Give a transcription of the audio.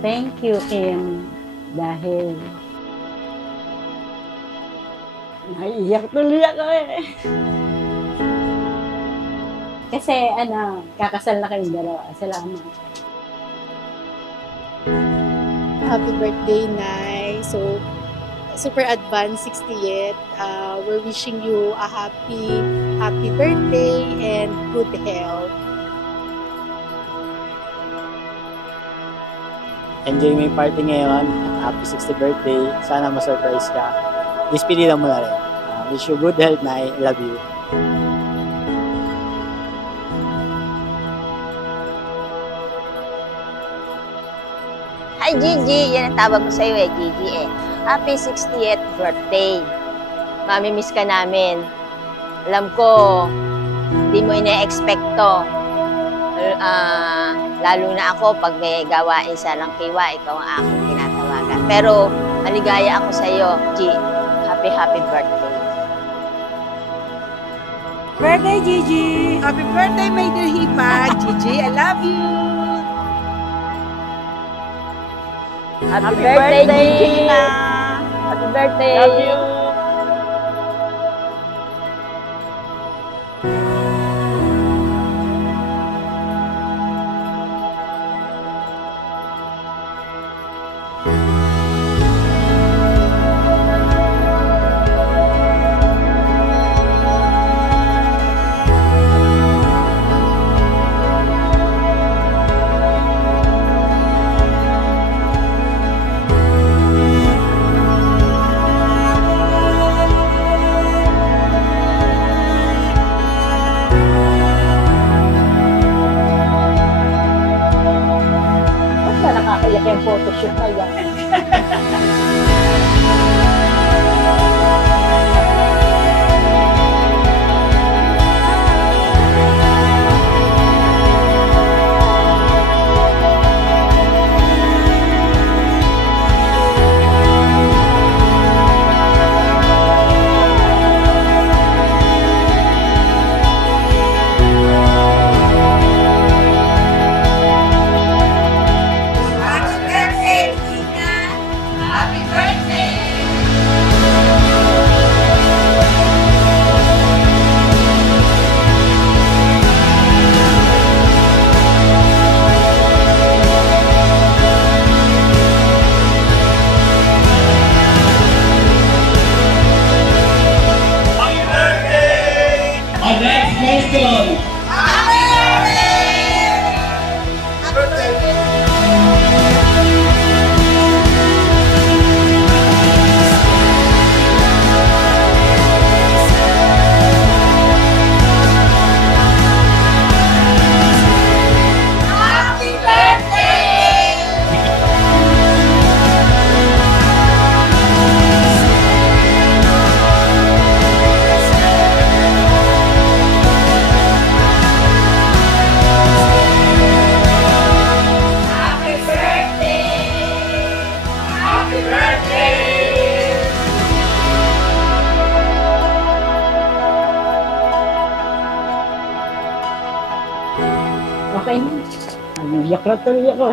Thank you, Kim. Dahil naiiyak tuloy ako eh. Kasi kakasal na kayong dalawa. Salamat. Happy birthday, Nay. So, super advanced 60th. We're wishing you a happy birthday and good health. Enjoy mo yung party ngayon. Happy 60th birthday. Sana ma-surprise ka. Despedida mo na rin. Wish you good health, Nay. Love you. Hi, Gigi. Yan ang tawag ko sa'yo eh, Gigi eh. Happy 60th birthday. Mami-miss ka namin. Alam ko, di mo ina-expect to. Lalo na ako, pag may gawain sa Langkiwa, ikaw ang aking tinatawagan. Pero, maligaya ako sa'yo, G. Happy birthday. Birthday, Gigi! Happy birthday, my dear Hipag! Gigi, I love you! Happy birthday, Gigi! Happy birthday! Love you! Nakakaiyak yung photoshoot na yan. Okay na. Iyak na tuloy ako.